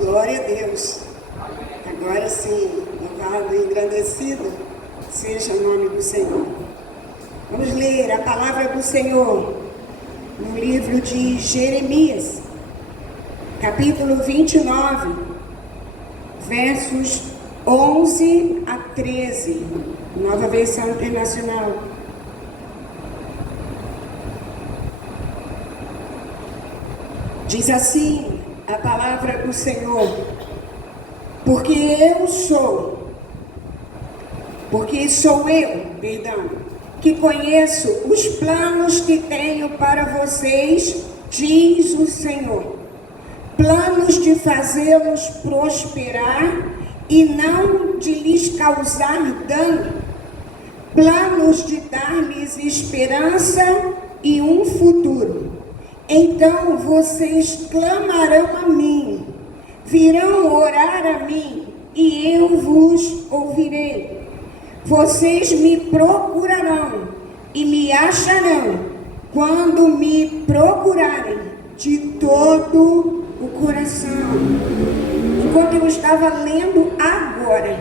Glória a Deus. Agora sim, louvado e engrandecido seja o nome do Senhor. Vamos ler a palavra do Senhor no livro de Jeremias, capítulo 29, versos 11 a 13, nova versão internacional. Diz assim a palavra do Senhor: porque sou eu, que conheço os planos que tenho para vocês, diz o Senhor, planos de fazê-los prosperar e não de lhes causar dano, planos de dar-lhes esperança e um futuro. Então vocês clamarão a mim, virão orar a mim e eu vos ouvirei. Vocês me procurarão e me acharão quando me procurarem de todo o coração. Enquanto eu estava lendo agora,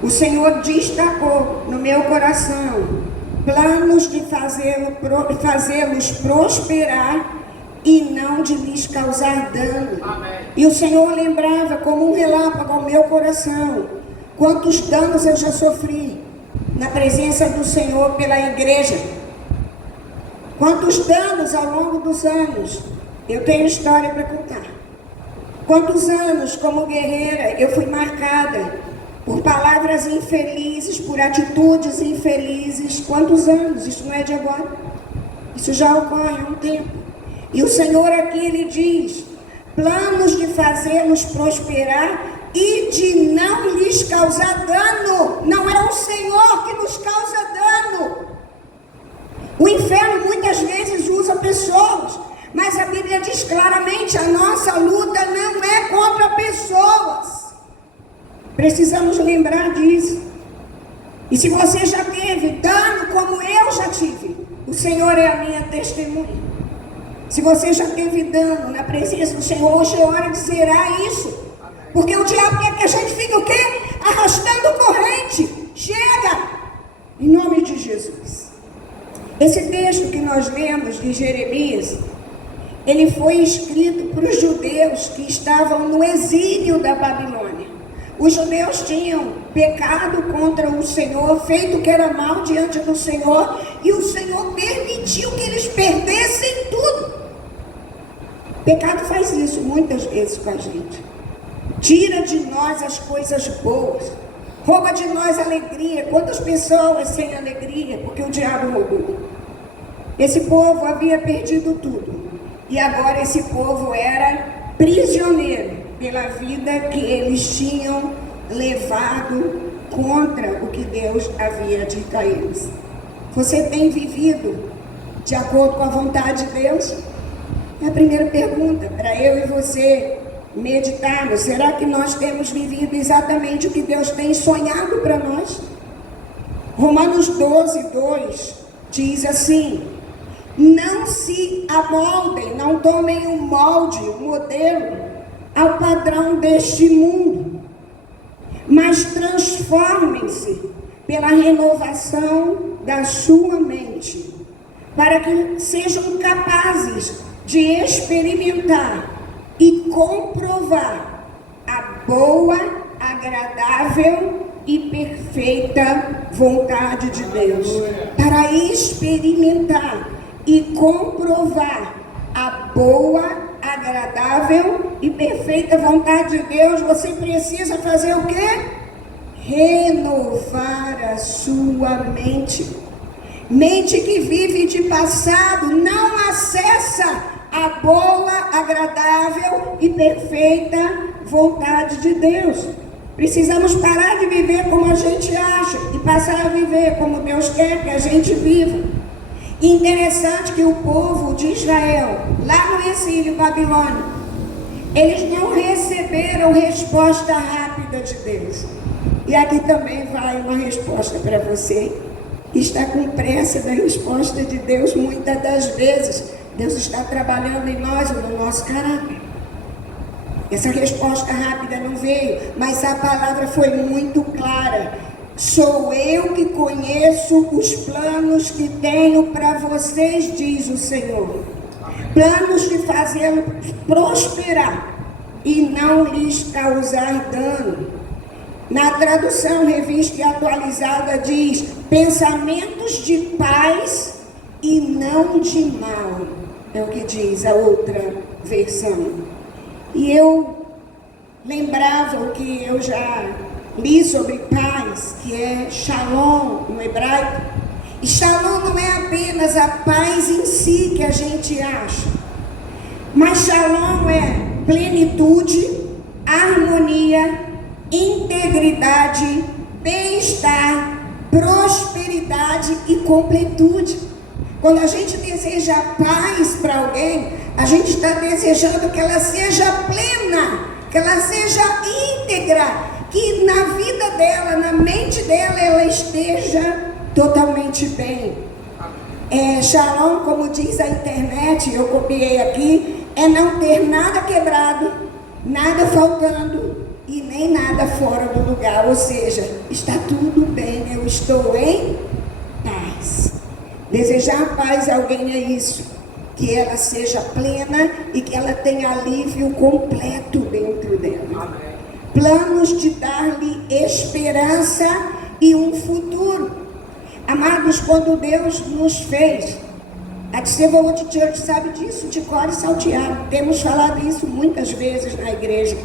o Senhor destacou no meu coração planos de fazê-los prosperar e não de lhes causar dano. Amém. E o Senhor lembrava como um relâmpago ao meu coração quantos danos eu já sofri na presença do Senhor pela igreja. Quantos danos ao longo dos anos. Eu tenho história para contar. Quantos anos como guerreira eu fui marcada por palavras infelizes, por atitudes infelizes. Quantos anos? Isso não é de agora. Isso já ocorre há um tempo. E o Senhor aqui, Ele diz, planos de fazê-los prosperar e de não lhes causar dano. Não é o Senhor que nos causa dano. O inferno muitas vezes usa pessoas, mas a Bíblia diz claramente, a nossa luta não é contra pessoas. Precisamos lembrar disso. E se você já teve dano como eu já tive, o Senhor é a minha testemunha. Se você já teve dano na presença do Senhor, hoje é hora de zerar isso. Porque o diabo quer que a gente fique o quê? Arrastando corrente. Chega! Em nome de Jesus. Esse texto que nós lemos de Jeremias, ele foi escrito para os judeus que estavam no exílio da Babilônia. Os judeus tinham pecado contra o Senhor, feito o que era mal diante do Senhor, e o Senhor permitiu que eles perdessem tudo. Pecado faz isso muitas vezes com a gente. Tira de nós as coisas boas, rouba de nós a alegria. Quantas pessoas sem alegria, porque o diabo roubou? Esse povo havia perdido tudo, e agora esse povo era prisioneiro pela vida que eles tinham levado contra o que Deus havia dito a eles. Você tem vivido de acordo com a vontade de Deus? É a primeira pergunta para eu e você meditarmos. Será que nós temos vivido exatamente o que Deus tem sonhado para nós? Romanos 12, 2 diz assim: não se amoldem, não tomem um molde, um modelo ao padrão deste mundo, mas transformem-se pela renovação da sua mente, para que sejam capazes de experimentar e comprovar a boa, agradável e perfeita vontade de Deus. Para experimentar e comprovar a boa, agradável e perfeita vontade de Deus, você precisa fazer o quê? Renovar a sua mente. Mente que vive de passado não acessa a boa, agradável e perfeita vontade de Deus. Precisamos parar de viver como a gente acha e passar a viver como Deus quer que a gente viva. Interessante que o povo de Israel, lá no exílio babilônico, eles não receberam resposta rápida de Deus. E aqui também vai uma resposta para você que está com pressa da resposta de Deus. Muitas das vezes Deus está trabalhando em nós, no nosso caráter. Essa resposta rápida não veio, mas a palavra foi muito clara. Sou eu que conheço os planos que tenho para vocês, diz o Senhor. Planos de fazê-lo prosperar e não lhes causar dano. Na tradução revista e atualizada diz: pensamentos de paz e não de mal. É o que diz a outra versão. E eu lembrava o que eu já li sobre paz, que é shalom no hebraico. E shalom não é apenas a paz em si que a gente acha, mas shalom é plenitude, harmonia, integridade, bem-estar, prosperidade e completude. Quando a gente deseja paz para alguém, a gente está desejando que ela seja plena, que ela seja íntegra, que na vida dela, na mente dela, ela esteja totalmente bem. Shalom, como diz a internet, eu copiei aqui, é não ter nada quebrado, nada faltando e nem nada fora do lugar. Ou seja, está tudo bem, eu estou em paz. Desejar paz a alguém é isso, que ela seja plena e que ela tenha alívio completo dentro dela. Amém. Planos de dar-lhe esperança e um futuro. Amados, quando Deus nos fez, a Disciple Church sabe disso, de cor e salteado. Temos falado isso muitas vezes na igreja.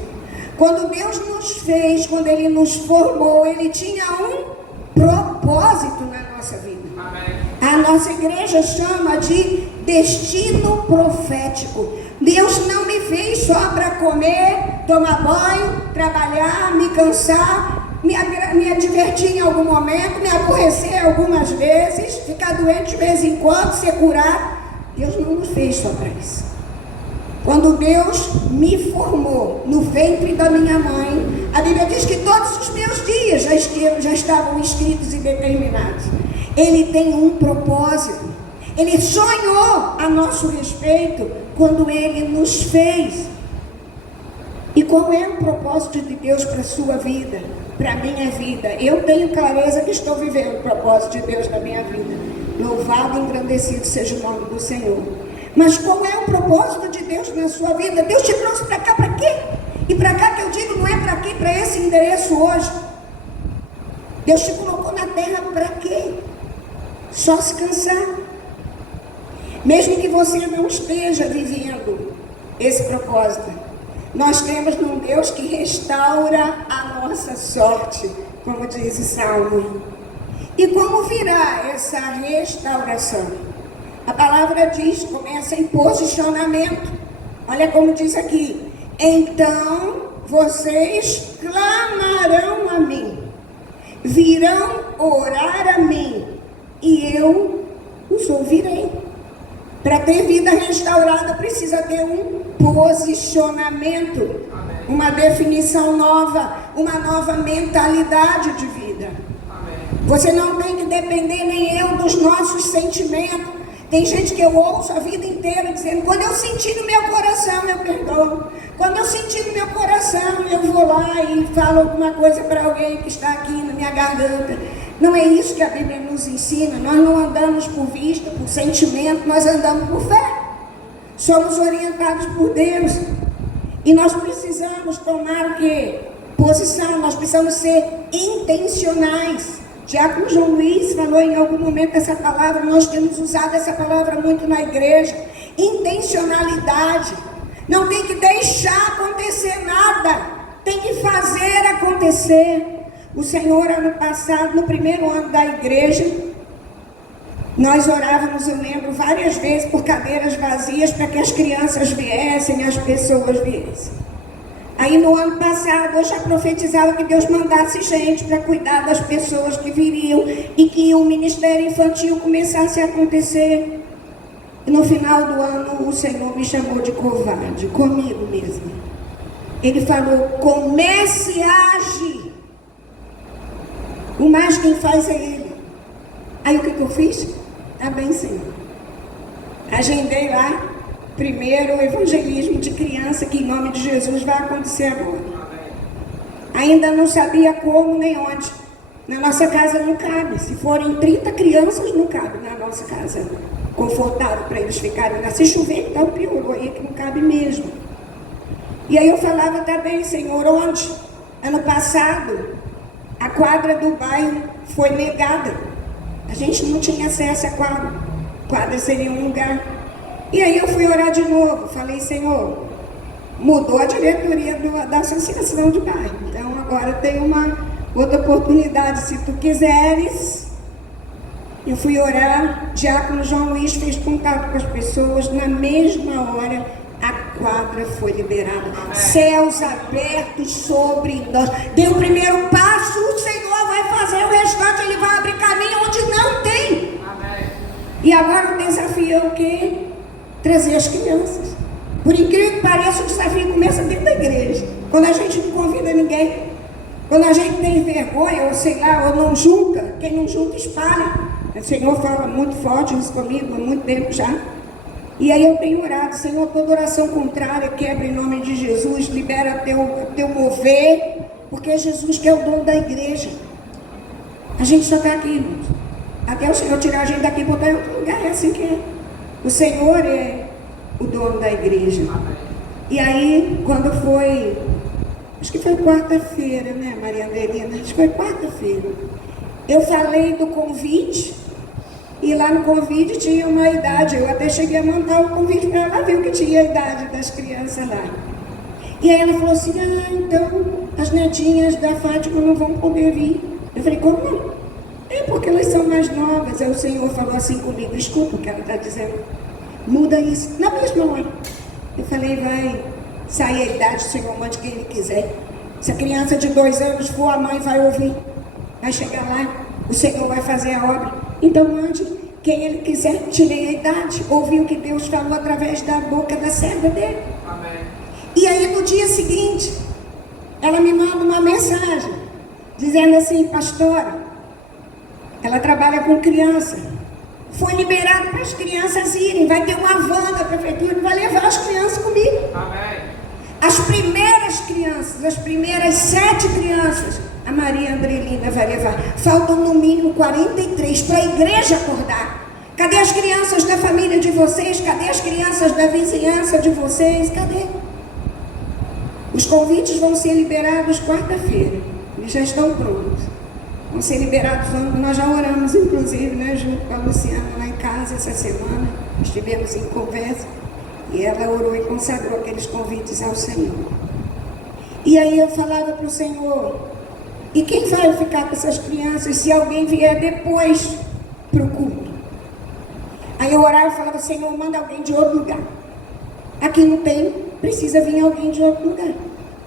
Quando Deus nos fez, quando Ele nos formou, Ele tinha um propósito na nossa vida. Amém. A nossa igreja chama de destino profético. Deus não me fez só para comer, tomar banho, trabalhar, me cansar, me divertir em algum momento, me aborrecer algumas vezes, ficar doente de vez em quando, ser curado. Deus não nos fez só para isso. Quando Deus me formou no ventre da minha mãe, a Bíblia diz que todos os meus dias já estavam escritos e determinados. Ele tem um propósito. Ele sonhou a nosso respeito quando Ele nos fez. E qual é o propósito de Deus para a sua vida, para a minha vida? Eu tenho clareza que estou vivendo o propósito de Deus na minha vida. Louvado e engrandecido seja o nome do Senhor. Mas qual é o propósito de Deus na sua vida? Deus te trouxe para cá para quê? E para cá que eu digo, não é para aqui, para esse endereço hoje. Deus te colocou na terra para quê? Só se cansar. Mesmo que você não esteja vivendo esse propósito, nós temos um Deus que restaura a nossa sorte, como diz o Salmo. E como virá essa restauração? A palavra diz, começa em posicionamento. Olha como diz aqui: então vocês clamarão a mim, virão orar a mim, e eu os ouvirei. Para ter vida restaurada precisa ter um posicionamento, uma definição nova, uma nova mentalidade de vida. Você não tem que depender nem eu dos nossos sentimentos. Tem gente que eu ouço a vida inteira dizendo: quando eu sentir no meu coração, eu perdoo. Quando eu sentir no meu coração, eu vou lá e falo alguma coisa para alguém que está aqui na minha garganta. Não é isso que a Bíblia nos ensina. Nós não andamos por vista, por sentimento, nós andamos por fé. Somos orientados por Deus. E nós precisamos tomar o quê? Posição, nós precisamos ser intencionais. Diácono João Luiz falou em algum momento essa palavra, nós temos usado essa palavra muito na igreja. Intencionalidade. Não tem que deixar acontecer nada, tem que fazer acontecer. O Senhor, ano passado, no primeiro ano da igreja, nós orávamos, eu lembro, várias vezes por cadeiras vazias para que as crianças viessem, as pessoas viessem. Aí no ano passado eu já profetizava que Deus mandasse gente para cuidar das pessoas que viriam e que o ministério infantil começasse a acontecer. E no final do ano o Senhor me chamou de covarde, comigo mesmo. Ele falou: comece a agir. O mais quem faz é Ele. Aí o que eu fiz? Tá bem, Senhor. Agendei lá primeiro evangelismo de criança, que em nome de Jesus vai acontecer agora. Ainda não sabia como nem onde. Na nossa casa não cabe. Se forem 30 crianças, não cabe na nossa casa. Confortável para eles ficarem lá. Se chover, então piorou aí, que não cabe mesmo. E aí eu falava também, Senhor, onde? Ano passado, a quadra do bairro foi negada. A gente não tinha acesso à quadra. Quadra seria um lugar. E aí eu fui orar de novo. Falei, Senhor, mudou a diretoria da associação de bairro. Então agora tem uma outra oportunidade. Se tu quiseres. Eu fui orar. Diácono João Luiz fez contato com as pessoas. Na mesma hora, a quadra foi liberada. Amém. Céus abertos sobre nós. Deu o primeiro passo, o Senhor vai fazer o restante. Ele vai abrir caminho onde não tem. Amém. E agora o desafio é o quê? Trazer as crianças. Por incrível que pareça, o desafio começa dentro da igreja. Quando a gente não convida ninguém. Quando a gente tem vergonha, ou sei lá, ou não junta. Quem não junta, espalha. O Senhor fala muito forte isso comigo há muito tempo já. E aí eu tenho orado, Senhor, toda oração contrária, quebra em nome de Jesus, libera teu mover, porque é Jesus que é o dono da igreja. A gente só está aqui, irmãos. Até o Senhor tirar a gente daqui e botar em outro lugar, é assim que é. O Senhor é o dono da igreja. E aí, quando foi, acho que foi quarta-feira, né, Maria Adelina? Acho que foi quarta-feira. Eu falei do convite. E lá no convite tinha uma idade, eu até cheguei a montar o convite para ela, viu que tinha a idade das crianças lá. E aí ela falou assim, então as netinhas da Fátima não vão poder vir. Eu falei, como não? É porque elas são mais novas. Aí o Senhor falou assim comigo, escuta o que ela está dizendo, muda isso, na mesma hora. Eu falei, vai sair a idade, o Senhor mande quem Ele quiser. Se a criança de 2 anos for, a mãe vai ouvir, vai chegar lá, o Senhor vai fazer a obra. Então mande quem Ele quiser, tirei a idade, ouvi o que Deus falou através da boca da serva dele. Amém. E aí no dia seguinte, ela me manda uma mensagem, dizendo assim, pastora, ela trabalha com criança, foi liberado para as crianças irem, vai ter uma van da prefeitura que vai levar as crianças comigo. Amém. As primeiras crianças, as primeiras 7 crianças, a Maria Andrelina vai levar. Faltam no mínimo 43 para a igreja acordar. Cadê as crianças da família de vocês? Cadê as crianças da vizinhança de vocês? Cadê? Os convites vão ser liberados quarta-feira. Eles já estão prontos. Vão ser liberados, nós já oramos, inclusive, né, junto com a Luciana lá em casa essa semana. Estivemos em conversa. E ela orou e consagrou aqueles convites ao Senhor. E aí eu falava para o Senhor, e quem vai ficar com essas crianças se alguém vier depois para o culto? Aí eu orava e falava, Senhor, manda alguém de outro lugar. Aqui não tem, precisa vir alguém de outro lugar.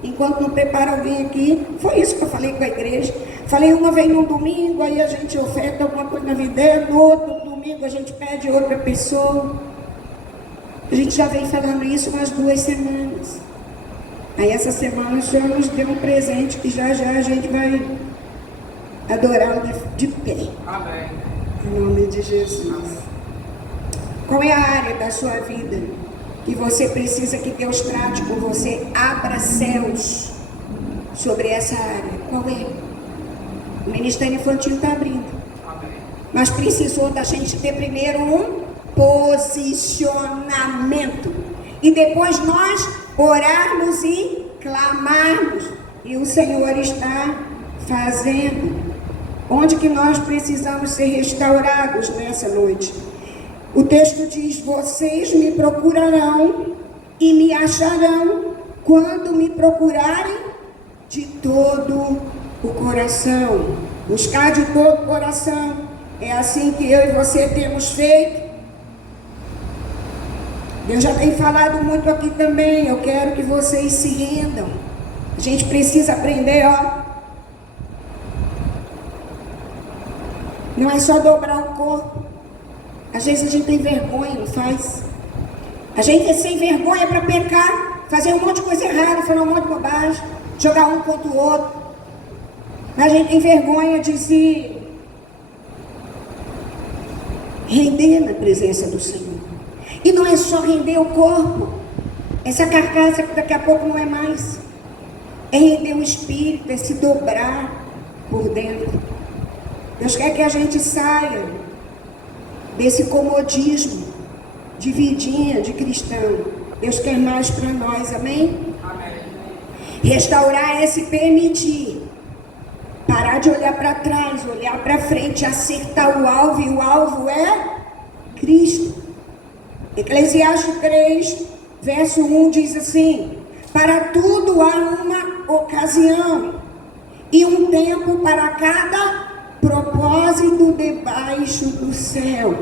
Enquanto não prepara alguém aqui, foi isso que eu falei com a igreja. Falei, uma vez no domingo, aí a gente oferta alguma coisa na vida dela, no outro domingo a gente pede outra pessoa. A gente já vem falando isso umas 2 semanas. Aí essa semana o Senhor nos deu um presente que já já a gente vai adorá-lo de pé. Amém. Em nome de Jesus. Qual é a área da sua vida que você precisa que Deus trate com você? Abra céus sobre essa área. Qual é? O Ministério Infantil está abrindo. Amém. Mas precisou da gente ter primeiro um posicionamento. E depois nós orarmos e clamarmos. E o Senhor está fazendo. Onde que nós precisamos ser restaurados nessa noite? O texto diz, vocês me procurarão e me acharão quando me procurarem de todo o coração. Buscar de todo o coração. É assim que eu e você temos feito. Eu já tenho falado muito aqui também, eu quero que vocês se rendam. A gente precisa aprender, ó. Não é só dobrar o corpo. Às vezes a gente tem vergonha, não faz. A gente é sem vergonha para pecar, fazer um monte de coisa errada, falar um monte de bobagem, jogar um contra o outro. A gente tem vergonha de se render na presença do Senhor. E não é só render o corpo, essa carcaça que daqui a pouco não é mais. É render o espírito, é se dobrar por dentro. Deus quer que a gente saia desse comodismo de vidinha, de cristão. Deus quer mais para nós, amém? Amém. Restaurar é se permitir. Parar de olhar para trás, olhar para frente, acertar o alvo, e o alvo é Cristo. Eclesiastes 3, verso 1 diz assim: para tudo há uma ocasião e um tempo para cada propósito debaixo do céu.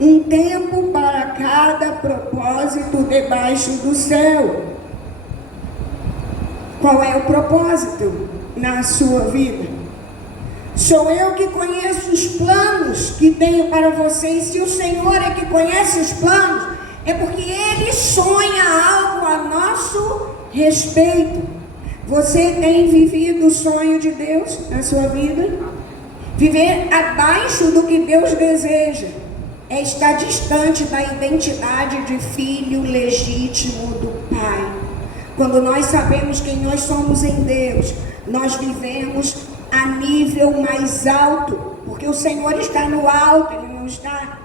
Um tempo para cada propósito debaixo do céu. Qual é o propósito na sua vida? Sou eu que conheço os planos que tenho para vocês. Se o Senhor é que conhece os planos, é porque Ele sonha algo a nosso respeito. Você tem vivido o sonho de Deus na sua vida? Viver abaixo do que Deus deseja é estar distante da identidade de filho legítimo do Pai. Quando nós sabemos quem nós somos em Deus, nós vivemos a nível mais alto, porque o Senhor está no alto, Ele não está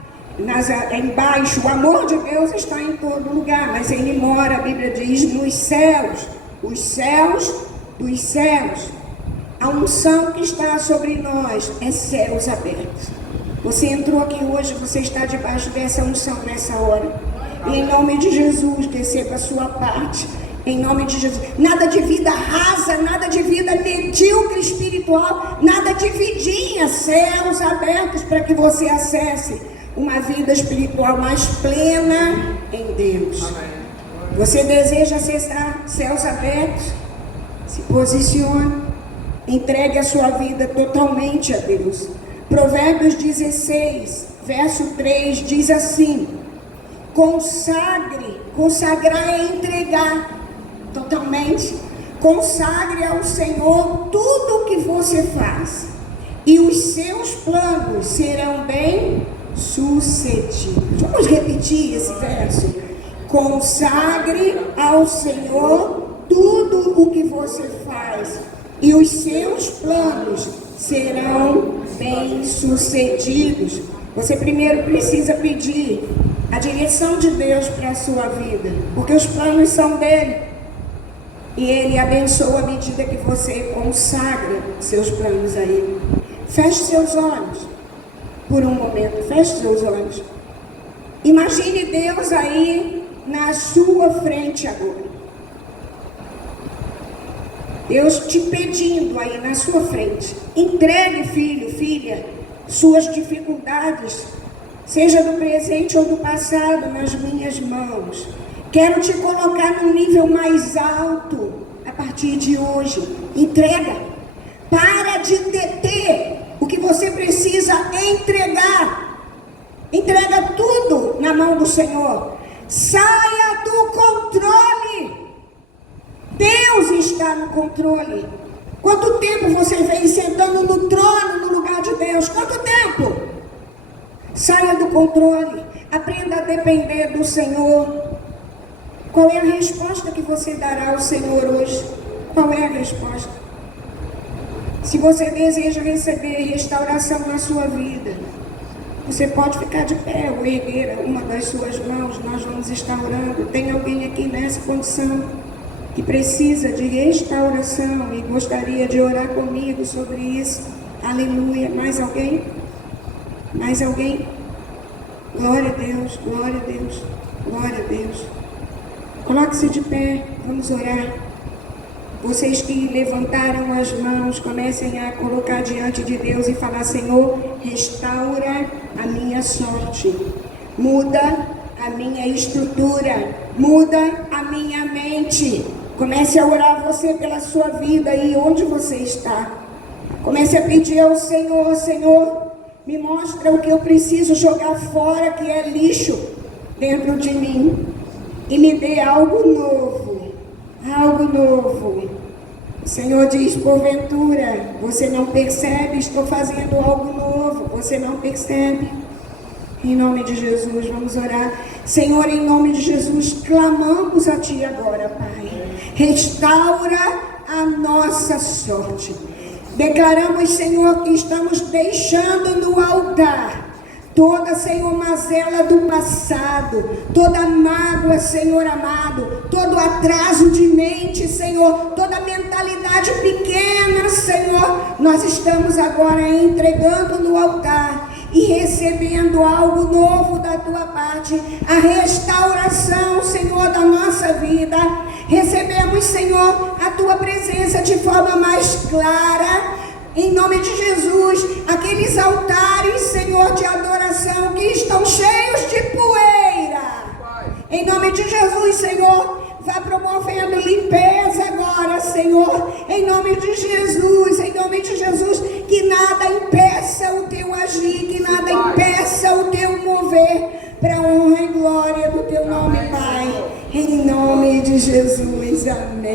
embaixo. O amor de Deus está em todo lugar, mas Ele mora, a Bíblia diz, nos céus, os céus dos céus. A unção que está sobre nós é céus abertos. Você entrou aqui hoje, você está debaixo dessa unção nessa hora. E em nome de Jesus, receba a sua parte. Em nome de Jesus. Nada de vida rasa, nada de vida medíocre espiritual, nada de vidinha, céus abertos para que você acesse uma vida espiritual mais plena em Deus. Amém. Você deseja acessar céus abertos? Se posicione, entregue a sua vida totalmente a Deus. Provérbios 16, verso 3 diz assim: consagre, consagrar é entregar totalmente. Consagre ao Senhor tudo o que você faz, e os seus planos serão bem sucedidos. Vamos repetir esse verso. Consagre ao Senhor tudo o que você faz, e os seus planos serão bem sucedidos. Você primeiro precisa pedir a direção de Deus para a sua vida, porque os planos são dele. E Ele abençoa à medida que você consagra seus planos a Ele. Feche seus olhos por um momento. Feche seus olhos. Imagine Deus aí na sua frente agora. Deus te pedindo aí na sua frente. Entregue, filho, filha, suas dificuldades, seja do presente ou do passado, nas minhas mãos. Quero te colocar num nível mais alto a partir de hoje. Entrega. Para de deter o que você precisa entregar. Entrega tudo na mão do Senhor. Saia do controle. Deus está no controle. Quanto tempo você vem sentando no trono, no lugar de Deus? Quanto tempo? Saia do controle. Aprenda a depender do Senhor. Qual é a resposta que você dará ao Senhor hoje? Qual é a resposta? Se você deseja receber restauração na sua vida, você pode ficar de pé ou erguer uma das suas mãos. Nós vamos estar orando. Tem alguém aqui nessa condição que precisa de restauração e gostaria de orar comigo sobre isso? Aleluia. Mais alguém? Mais alguém? Glória a Deus, glória a Deus, glória a Deus. Coloque-se de pé, vamos orar. Vocês que levantaram as mãos, comecem a colocar diante de Deus e falar: Senhor, restaura a minha sorte, muda a minha estrutura, muda a minha mente. Comece a orar você pela sua vida aí onde você está. Comece a pedir ao Senhor: Senhor, me mostra o que eu preciso jogar fora, que é lixo dentro de mim. E me dê algo novo, algo novo. O Senhor diz: porventura, você não percebe? Estou fazendo algo novo, você não percebe? Em nome de Jesus, vamos orar. Senhor, em nome de Jesus, clamamos a Ti agora, Pai. Restaura a nossa sorte. Declaramos, Senhor, que estamos deixando no altar toda, Senhor, mazela do passado, toda mágoa, Senhor amado, todo atraso de mente, Senhor, toda mentalidade pequena, Senhor, nós estamos agora entregando no altar e recebendo algo novo da Tua parte, a restauração, Senhor, da nossa vida. Recebemos, Senhor, a Tua presença de forma mais clara. Em nome de Jesus, aqueles altares, Senhor, de adoração que estão cheios de poeira. Em nome de Jesus, Senhor, vá promovendo limpeza agora, Senhor. Em nome de Jesus, que nada impeça o Teu agir, que nada impeça o Teu mover, para a honra e glória do Teu nome, Pai. Em nome de Jesus, amém.